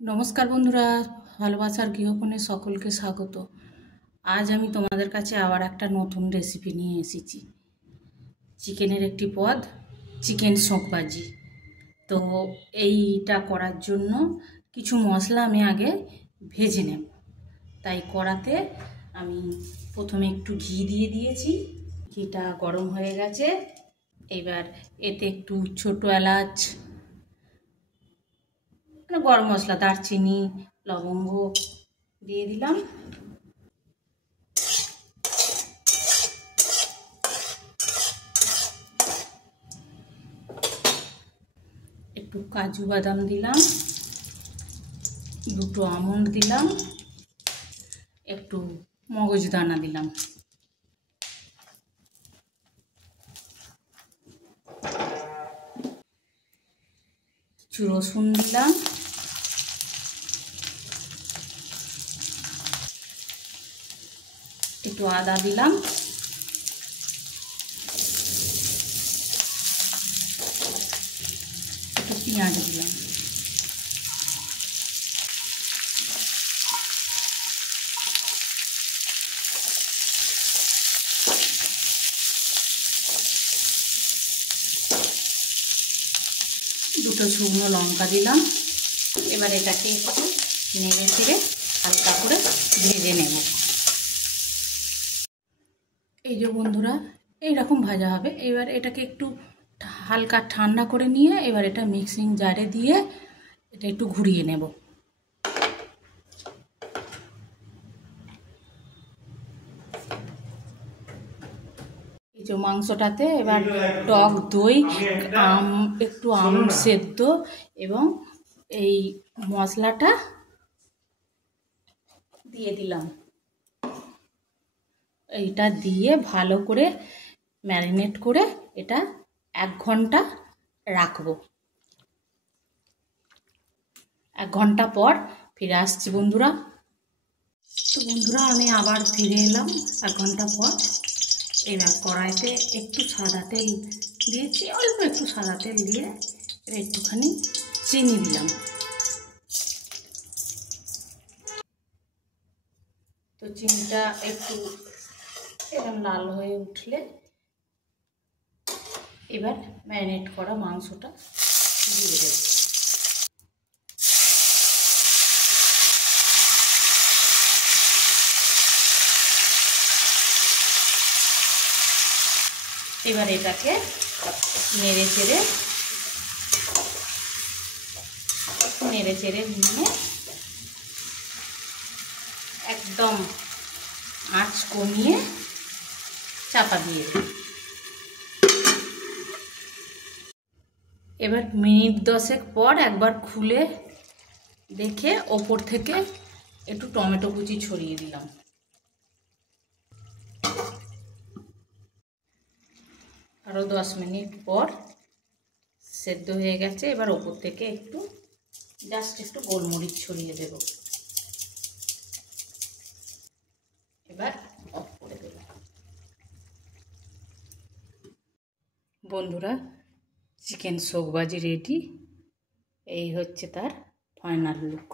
নমস্কার বন্ধুরা, ভালোবাসার গৃহকোণে সকলকে স্বাগত। আজ আমি তোমাদের কাছে আবার একটা নতুন রেসিপি নিয়ে এসেছি। চিকেনের একটি পদ, চিকেন শোকবাজি। তো এইটা করার জন্য কিছু মশলা আমি আগে ভেজে নেব। তাই কড়াতে আমি প্রথমে একটু ঘি দিয়ে দিয়েছি। ঘিটা গরম হয়ে গেছে। এবার এতে একটু ছোটো এলাচ, গরম মশলা, দারচিনি, লবঙ্গ দিয়ে দিলাম। একটু কাজু বাদাম দিলাম, দুটো আমন্ড দিলাম, একটু মগজদানা দিলাম। কিছু রসুন দিলাম, একটু আদা দিলাম, একটু পেঁয়াজ দিলাম। দুটো শুকনো লঙ্কা দিলাম। এবার এটাকে একটু নেড়ে চেড়ে হালকা করে ভেজে নেব। এই যে বন্ধুরা, এইরকম ভাজা হবে। এবার এটাকে একটু হালকা ঠান্ডা করে নিয়ে এবার এটা মিক্সিং জারে দিয়ে এটা একটু ঘুরিয়ে নেব। এই যে মাংসটাতে এবার টক দই, একটু আম সেদ্ধ এবং এই মশলাটা দিয়ে দিলাম। এইটা দিয়ে ভালো করে ম্যারিনেট করে এটা 1 ঘন্টা রাখবো। 1 ঘন্টা পর ফিরে আসছি বন্ধুরা। তো বন্ধুরা, আমি আবার ফিরে এলাম 1 ঘন্টা পর। এবার কড়াইতে একটু সাদা তেল দিয়েছি, অল্প একটু সাদা তেল দিয়ে একটুখানি চিনি দিলাম। তো চিনিটা একটু এরকম লাল হয়ে উঠলে এবার ম্যারিনেট করা মাংসটা দিয়ে দেব। এবার এটাকে নেড়ে চেড়ে নিয়ে একদম আঁচ কমিয়ে চাপা দিয়ে দেব। এবার মিনিট 10 পর একবার খুলে দেখে ওপর থেকে একটু টমেটো কুচি ছড়িয়ে দিলাম। আরও 10 মিনিট পর সেদ্ধ হয়ে গেছে। এবার ওপর থেকে একটু একটু গোলমরিচ ছড়িয়ে দেব। এবার অফ করে দেব। বন্ধুরা, চিকেন শোকবাজি রেডি। এই হচ্ছে তার ফাইনাল লুক।